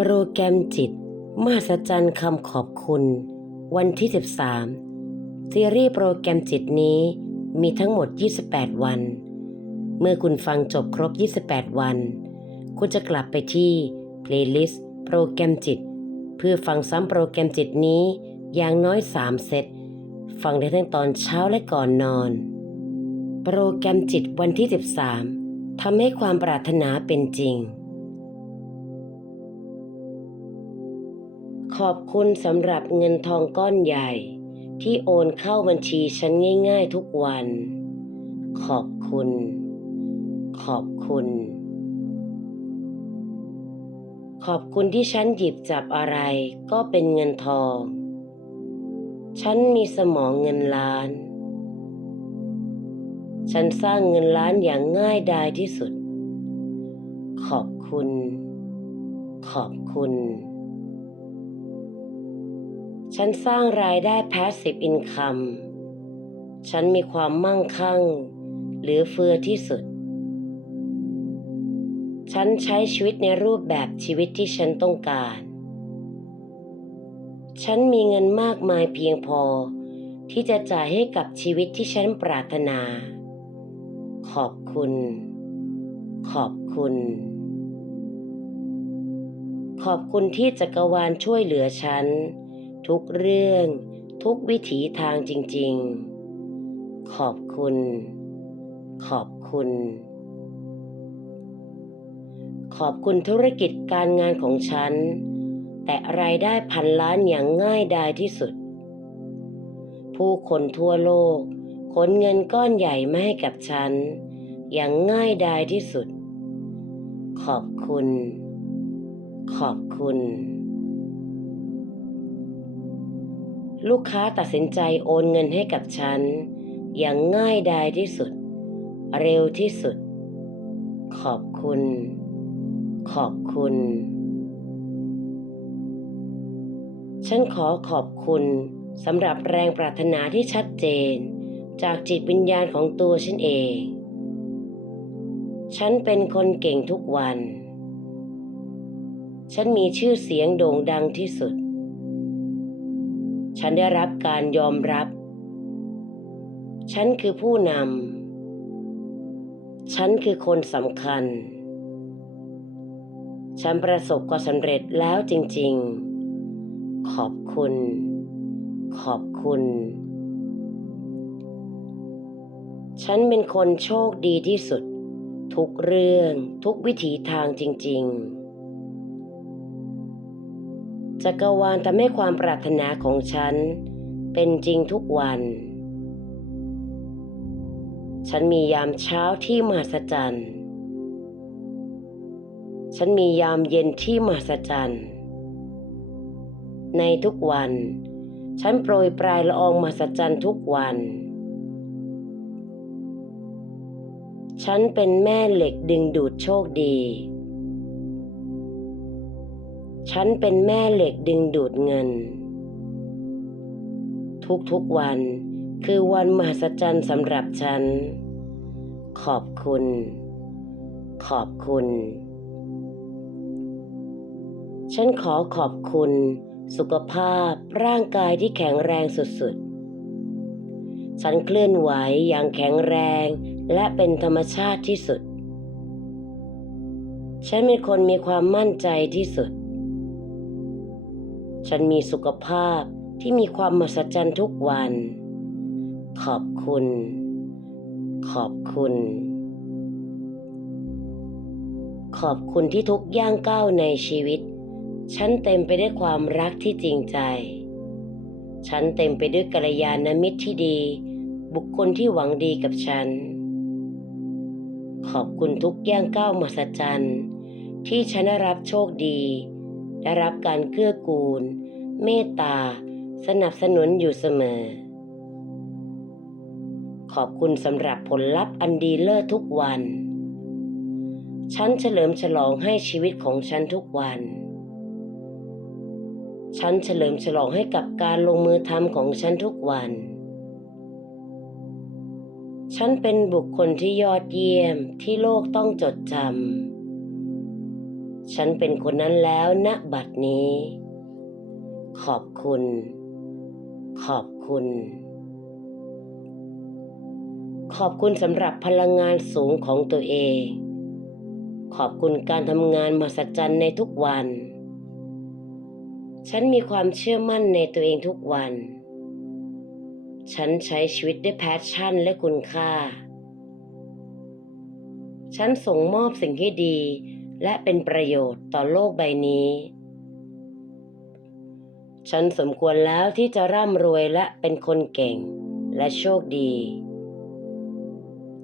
โปรแกรมจิต มหัศจรรย์คำขอบคุณ วันที่ 13 ซีรีส์โปรแกรมจิตนี้มีทั้งหมด 28 วัน เมื่อคุณฟังจบครบ 28 วัน คุณจะกลับไปที่ Playlist โปรแกรมจิต เพื่อฟังซ้ำโปรแกรมจิตนี้อย่างน้อย 3 เซต ฟังได้ทั้งตอนเช้าและก่อนนอน โปรแกรมจิตวันที่ 13ทำให้ความปรารถนาเป็นจริง ขอบคุณสำหรับเงินทองก้อนใหญ่ ที่โอนเข้าบัญชีฉันง่าย ๆ ทุกวัน ขอบคุณ ขอบคุณ ขอบคุณที่ฉันหยิบจับอะไรก็เป็นเงินทอง ฉันมีสมองเงินล้าน ฉันสร้างเงินล้านอย่างง่ายดายที่สุด ขอบคุณ ขอบคุณ ฉันสร้างรายได้ passive income ฉันมีความมั่งคั่งหลือเฟือที่สุด ฉันใช้ชีวิตในรูปแบบชีวิตที่ฉันต้องการ ฉันมีเงินมากมายเพียงพอ ที่จะจ่ายให้กับชีวิตที่ฉันปรารถนา ขอบคุณ ขอบคุณ ขอบคุณที่จักรวาลช่วยเหลือฉัน ทุกเรื่อง ทุกวิถีทางจริง ๆ ขอบคุณ ขอบคุณ ขอบคุณธุรกิจการงานของฉัน แต่รายได้พันล้านอย่างง่ายดายที่สุด ผู้คนทั่วโลกขนเงินก้อนใหญ่มาให้กับฉัน อย่างง่ายดายที่สุด ขอบคุณ ขอบคุณ ลูกค้าตัดสินใจโอนเงินให้กับฉัน อย่างง่ายดายที่สุด เร็วที่สุด ขอบคุณ ขอบคุณ ฉันขอขอบคุณสำหรับแรงปรารถนาที่ชัดเจน จากจิตวิญญาณของตัวฉันเอง ฉันเป็นคนเก่งทุกวัน ฉันมีชื่อเสียงโด่งดังที่สุด ฉันได้รับการยอมรับ ฉันคือผู้นำ ฉันคือคนสำคัญ ฉันประสบความสำเร็จแล้วจริง ๆ ขอบคุณ ขอบคุณ ฉันเป็นคนโชคดีที่สุด ทุกเรื่องทุกวิถีทางจริง ๆ จักรวาลทำให้ความปรารถนาของฉัน เป็นจริงทุกวัน ฉันมียามเช้าที่มหัศจรรย์ ฉันมียามเย็นที่มหัศจรรย์ ในทุกวัน ฉันโปรยปลายละอองมหัศจรรย์ทุกวัน ฉันเป็นแม่เหล็กดึงดูดโชคดี ฉันเป็นแม่เหล็กดึงดูดเงิน ทุกๆวันคือวันมหัศจรรย์สำหรับฉัน ขอบคุณ ขอบคุณ ฉันขอขอบคุณ สุขภาพร่างกายที่แข็งแรงสุดๆ ฉันเคลื่อนไหวอย่างแข็งแรงและเป็นธรรมชาติที่สุด ฉันเป็นคนมีความมั่นใจที่สุด ฉันมีสุขภาพที่มีความมหัศจรรย์ทุกวัน ขอบคุณ ขอบคุณ ขอบคุณที่ทุกย่างก้าวในชีวิต ฉันเต็มไปด้วยความรักที่จริงใจ ฉันเต็มไปด้วยกัลยาณมิตรที่ดี บุคคลที่หวังดีกับฉัน ขอบคุณทุกย่างก้าวมหัศจรรย์ที่ฉันได้รับโชคดี ได้รับการเกื้อกูล เมตตา สนับสนุนอยู่เสมอ ขอบคุณสำหรับผลลัพธ์อันดีเลิศทุกวัน ฉันเฉลิมฉลองให้ชีวิตของฉันทุกวัน ฉันเฉลิมฉลองให้กับการลงมือทำของฉันทุกวัน ฉันเป็นบุคคลที่ยอดเยี่ยมที่โลกต้องจดจำ ฉันเป็นคนนั้นแล้วณบัดนี้ ขอบคุณ ขอบคุณ ขอบคุณสำหรับพลังงานสูงของตัวเอง ขอบคุณการทำงานมหัศจรรย์ในทุกวัน ฉันมีความเชื่อมั่นในตัวเองทุกวัน ฉันใช้ชีวิตด้วยแพชชั่นและคุณค่า ฉันส่งมอบสิ่งที่ดี และเป็นประโยชน์ต่อโลกใบนี้ ฉันสมควรแล้วที่จะร่ำรวยและเป็นคนเก่ง และโชคดี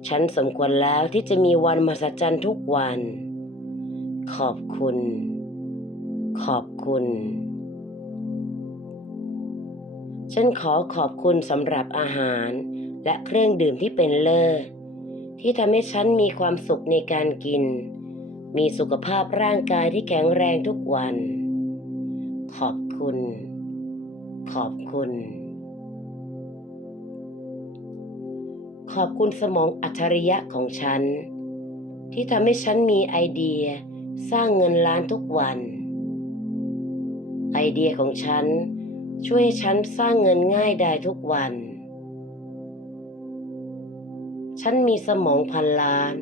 ฉันสมควรแล้วที่จะมีวันมหัศจรรย์ทุกวัน ขอบคุณ ขอบคุณ ฉันขอขอบคุณสำหรับอาหารและเครื่องดื่มที่เป็นเลิศที่ทำให้ฉันมีความสุขในการกิน มีสุขภาพร่างกายที่แข็งแรงทุกวัน ขอบคุณ ขอบคุณ ขอบคุณสมองอัจฉริยะของฉัน ที่ทำให้ฉันมีไอเดียสร้างเงินล้านทุกวัน ไอเดียของฉันช่วยให้ฉันสร้างเงินง่ายได้ทุกวัน ฉันมีสมองพันล้าน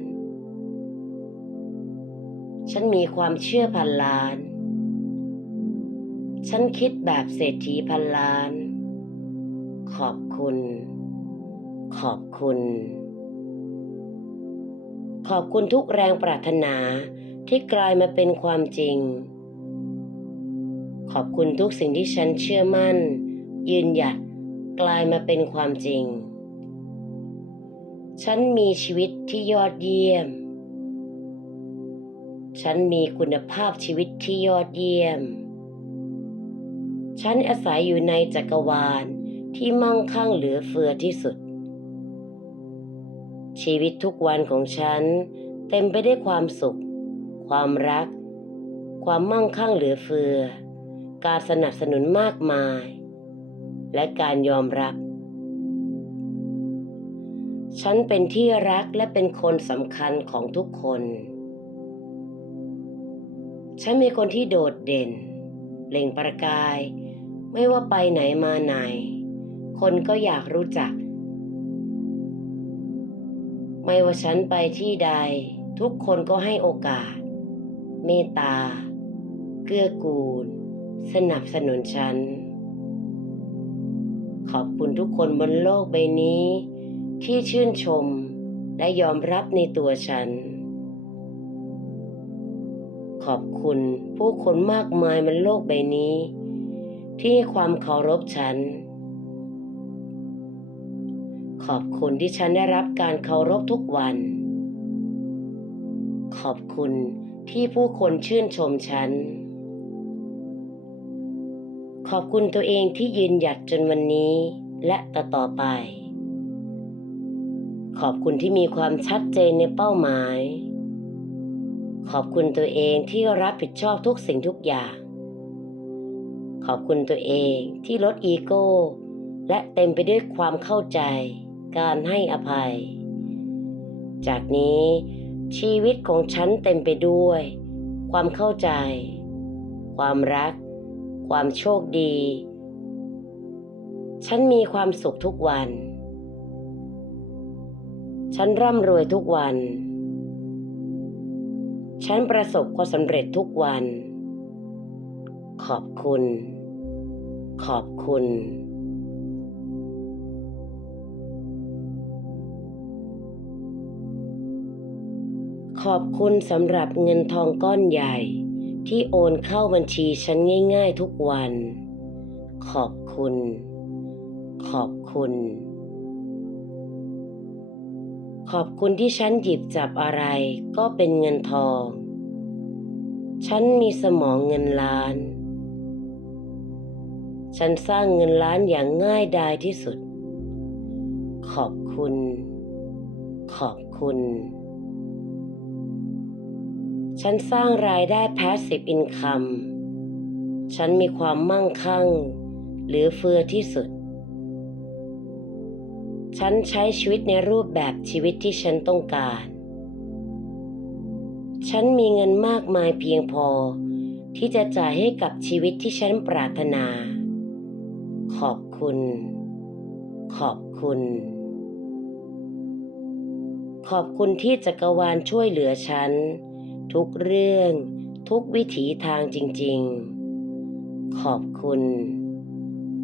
ฉันมีความเชื่อพันล้าน ฉันคิดแบบเศรษฐีพันล้าน ขอบคุณ ขอบคุณ ขอบคุณทุกแรงปรารถนาที่กลายมาเป็นความจริง ขอบคุณทุกสิ่งที่ฉันเชื่อมั่น ยืนหยัดกลายมาเป็นความจริง ฉันมีชีวิตที่ยอดเยี่ยม ฉันมีคุณภาพชีวิตที่ยอดเยี่ยม ฉันอาศัยอยู่ในจักรวาลที่มั่งคั่งเหลือเฟือที่สุด ชีวิตทุกวันของฉันเต็มไปด้วยความสุข ความรัก ความมั่งคั่งเหลือเฟือ การสนับสนุนมากมาย และการยอมรับ ฉันเป็นที่รักและเป็นคนสำคัญของทุกคน ฉันมีคนที่โดดเด่นเล่งประกาย ไม่ว่าไปไหนมาไหน คนก็อยากรู้จัก ไม่ว่าฉันไปที่ใด ทุกคนก็ให้โอกาส เมตตา เกื้อกูล สนับสนุนฉัน ขอบคุณทุกคนบนโลกใบนี้ ที่ชื่นชมและยอมรับในตัวฉัน ขอบคุณผู้คนมากมายบนโลกใบนี้ ที่ให้ความเคารพฉัน ขอบคุณที่ฉันได้รับการเคารพทุกวัน ขอบคุณที่ผู้คนชื่นชมฉัน ขอบคุณตัวเองที่ยืนหยัดจนวันนี้และต่อต่อไป ขอบคุณที่มีความชัดเจนในเป้าหมาย ขอบคุณตัวเองที่รับผิดชอบทุกสิ่งทุกอย่าง ขอบคุณตัวเองที่ลดอีโก้ และเต็มไปด้วยความเข้าใจ การให้อภัย จากนี้ ชีวิตของฉันเต็มไปด้วย ความเข้าใจ ความรัก ความโชคดี ฉันมีความสุขทุกวัน ฉันร่ำรวยทุกวัน ฉันประสบความสำเร็จทุกวัน ขอบคุณ ขอบคุณ ขอบคุณสำหรับเงินทองก้อนใหญ่ ที่โอนเข้าบัญชีฉันง่าย ๆ ทุกวัน ขอบคุณ ขอบคุณ ขอบคุณที่ฉันหยิบจับอะไรก็เป็นเงินทอง ฉันมีสมองเงินล้าน ฉันสร้างเงินล้านอย่างง่ายดายที่สุด ขอบคุณ ขอบคุณ ฉันสร้างรายได้ passive income ฉันมีความมั่งคั่งหลือเฟือที่สุด ฉันใช้ชีวิตในรูปแบบชีวิตที่ฉันต้องการ ฉันมีเงินมากมายเพียงพอ ที่จะจ่ายให้กับชีวิตที่ฉันปรารถนา ขอบคุณ ขอบคุณ ขอบคุณที่จักรวาลช่วยเหลือฉัน ทุกเรื่อง ทุกวิถีทางจริง ๆ ขอบคุณ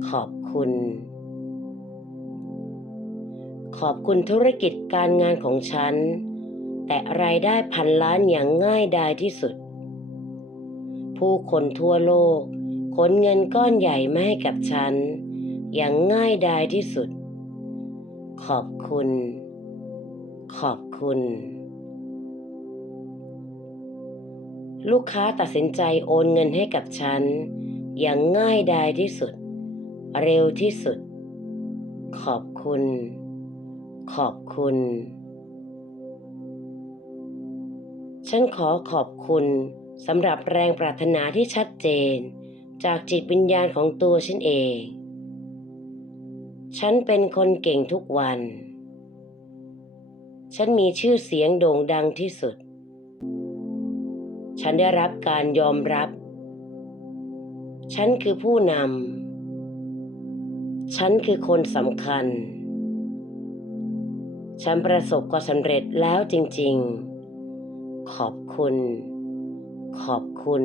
ขอบคุณ ขอบคุณธุรกิจการงานของฉัน แต่รายได้พันล้านอย่างง่ายดายที่สุด ผู้คนทั่วโลกขนเงินก้อนใหญ่มาให้กับฉัน อย่างง่ายดายที่สุด ขอบคุณ ขอบคุณ ลูกค้าตัดสินใจโอนเงินให้กับฉัน อย่างง่ายดายที่สุด เร็วที่สุด ขอบคุณ ขอบคุณ ฉันขอขอบคุณสำหรับแรงปรารถนาที่ชัดเจน จากจิตวิญญาณของตัวฉันเอง ฉันเป็นคนเก่งทุกวัน ฉันมีชื่อเสียงโด่งดังที่สุด ฉันได้รับการยอมรับ ฉันคือผู้นำ ฉันคือคนสำคัญ ฉันประสบความสำเร็จแล้วจริง ๆ ขอบคุณ ขอบคุณ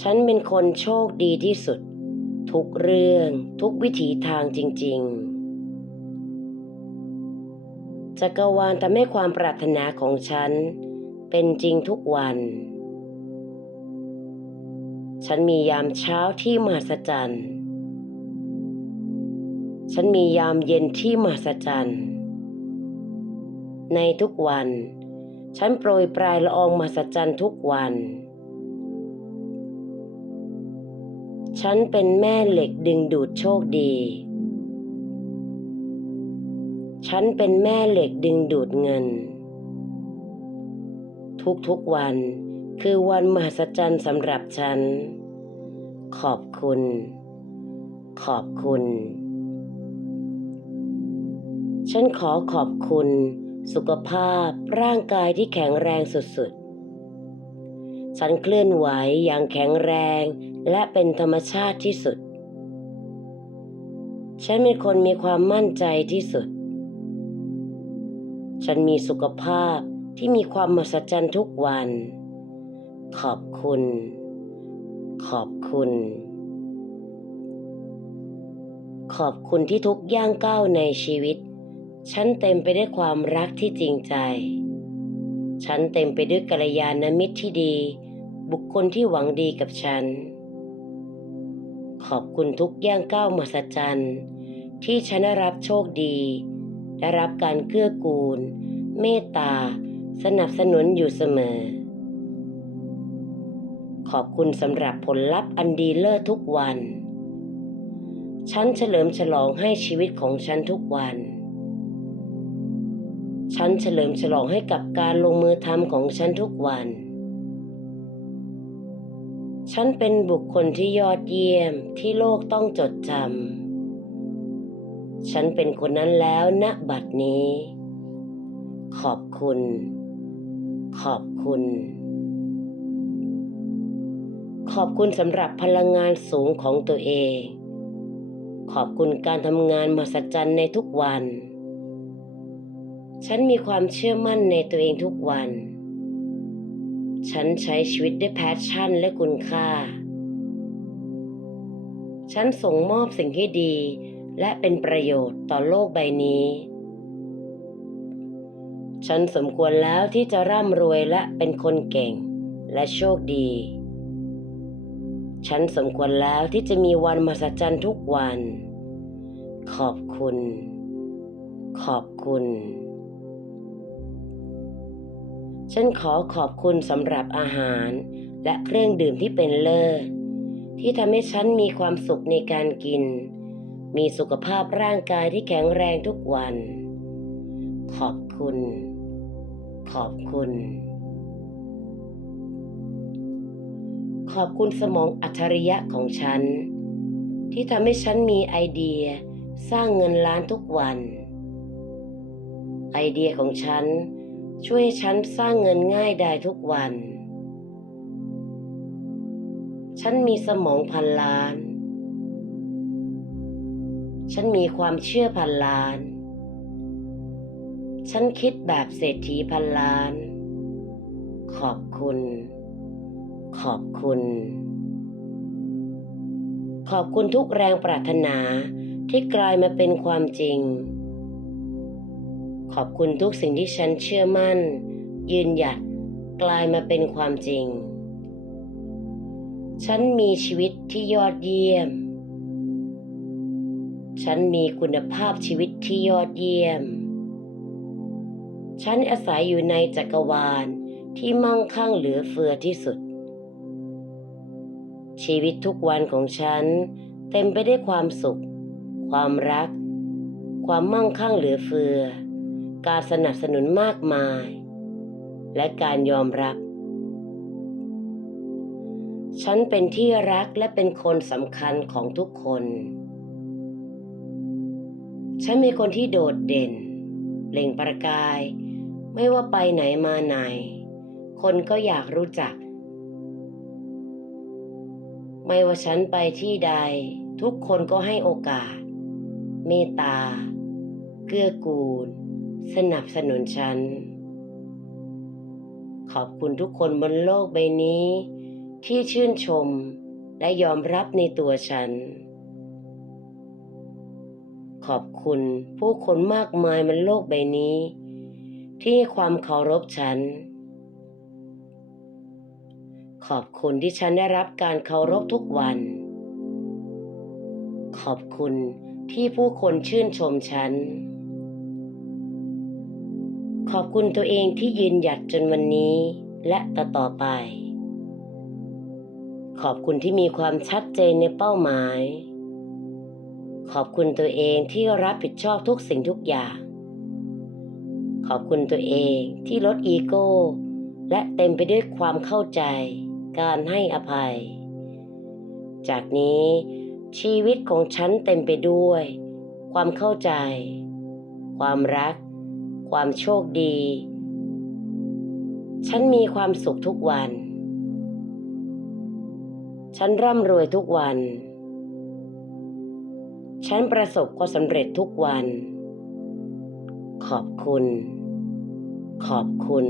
ฉันเป็นคนโชคดีที่สุด ทุกเรื่องทุกวิถีทางจริง ๆ จักรวาลทำให้ความปรารถนาของฉัน เป็นจริงทุกวัน ฉันมียามเช้าที่มหัศจรรย์ ฉันมียามเย็นที่มหัศจรรย์ ในทุกวัน ฉันโปรยปลายละอองมหัศจรรย์ทุกวัน ฉันเป็นแม่เหล็กดึงดูดโชคดี ฉันเป็นแม่เหล็กดึงดูดเงิน ทุกๆวันคือวันมหัศจรรย์สำหรับฉัน ขอบคุณ ขอบคุณ ฉันขอขอบคุณ สุขภาพร่างกายที่แข็งแรงสุดๆ ฉันเคลื่อนไหวอย่างแข็งแรงและเป็นธรรมชาติที่สุด ฉันเป็นคนมีความมั่นใจที่สุด ฉันมีสุขภาพที่มีความมหัศจรรย์ทุกวัน ขอบคุณ ขอบคุณขอบคุณที่ทุกย่างก้าวในชีวิต ฉันเต็มไปด้วยความรักที่จริงใจ ฉันเต็มไปด้วยกัลยาณมิตรที่ดี บุคคลที่หวังดีกับฉัน ขอบคุณทุกย่างก้าวมหัศจรรย์ที่ฉันได้รับโชคดี ได้รับการเกื้อกูล เมตตา สนับสนุนอยู่เสมอ ขอบคุณสำหรับผลลัพธ์อันดีเลิศทุกวัน ฉันเฉลิมฉลองให้ชีวิตของฉันทุกวัน ฉันเฉลิมฉลองให้กับการลงมือทำของฉันทุกวัน ฉันเป็นบุคคลที่ยอดเยี่ยมที่โลกต้องจดจำ ฉันเป็นคนนั้นแล้วณบัดนี้ ขอบคุณ ขอบคุณ ขอบคุณสำหรับพลังงานสูงของตัวเอง ขอบคุณการทำงานมหัศจรรย์ในทุกวัน ฉันมีความเชื่อมั่นในตัวเองทุกวัน ฉันใช้ชีวิตด้วยแพชชั่นและคุณค่า ฉันส่งมอบสิ่งที่ดีและเป็นประโยชน์ต่อโลกใบนี้ ฉันสมควรแล้วที่จะร่ำรวยและเป็นคนเก่งและโชคดี ฉันสมควรแล้วที่จะมีวันมหัศจรรย์ทุกวัน ขอบคุณ ขอบคุณ ฉันขอขอบคุณสำหรับอาหารและเครื่องดื่มที่เป็นเลิศ ที่ทำให้ฉันมีความสุขในการกิน มีสุขภาพร่างกายที่แข็งแรงทุกวัน ขอบคุณ ขอบคุณ ขอบคุณสมองอัจฉริยะของฉัน ที่ทำให้ฉันมีไอเดียสร้างเงินล้านทุกวัน ไอเดียของฉัน ช่วยฉันสร้างเงินง่ายได้ทุกวัน ฉันมีสมองพันล้าน ฉันมีความเชื่อพันล้าน ฉันคิดแบบเศรษฐีพันล้าน ขอบคุณ ขอบคุณ ขอบคุณทุกแรงปรารถนาที่กลายมาเป็นความจริง ขอบคุณทุกสิ่งที่ฉันเชื่อมั่น ยืนหยัดกลายมาเป็นความจริง ฉันมีชีวิตที่ยอดเยี่ยม ฉันมีคุณภาพชีวิตที่ยอดเยี่ยม ฉันอาศัยอยู่ในจักรวาลที่มั่งคั่งเหลือเฟือที่สุด ชีวิตทุกวันของฉันเต็มไปด้วยความสุข ความรัก ความมั่งคั่งเหลือเฟือ การสนับสนุนมากมาย และการยอมรับ ฉันเป็นที่รักและเป็นคนสำคัญของทุกคน ฉันมีคนที่โดดเด่นเปล่งประกาย ไม่ว่าไปไหนมาไหน คนก็อยากรู้จัก ไม่ว่าฉันไปที่ใด ทุกคนก็ให้โอกาส เมตตา เกื้อกูล สนับสนุนฉัน ขอบคุณทุกคนบนโลกใบนี้ ที่ชื่นชมและยอมรับในตัวฉัน ขอบคุณผู้คนมากมายบนโลกใบนี้ ที่ให้ความเคารพฉัน ขอบคุณที่ฉันได้รับการเคารพทุกวัน ขอบคุณที่ผู้คนชื่นชมฉัน ขอบคุณตัวเองที่ยืนหยัดจนวันนี้และต่อต่อไป ขอบคุณที่มีความชัดเจนในเป้าหมาย ขอบคุณตัวเองที่รับผิดชอบทุกสิ่งทุกอย่าง ขอบคุณตัวเองที่ลดอีโก้ และเต็มไปด้วยความเข้าใจ การให้อภัย จากนี้ชีวิตของฉันเต็มไปด้วย ความเข้าใจ ความรัก ความโชคดี ฉันมีความสุขทุกวัน ฉันร่ำรวยทุกวัน ฉันประสบความสำเร็จทุกวัน ขอบคุณ ขอบคุณ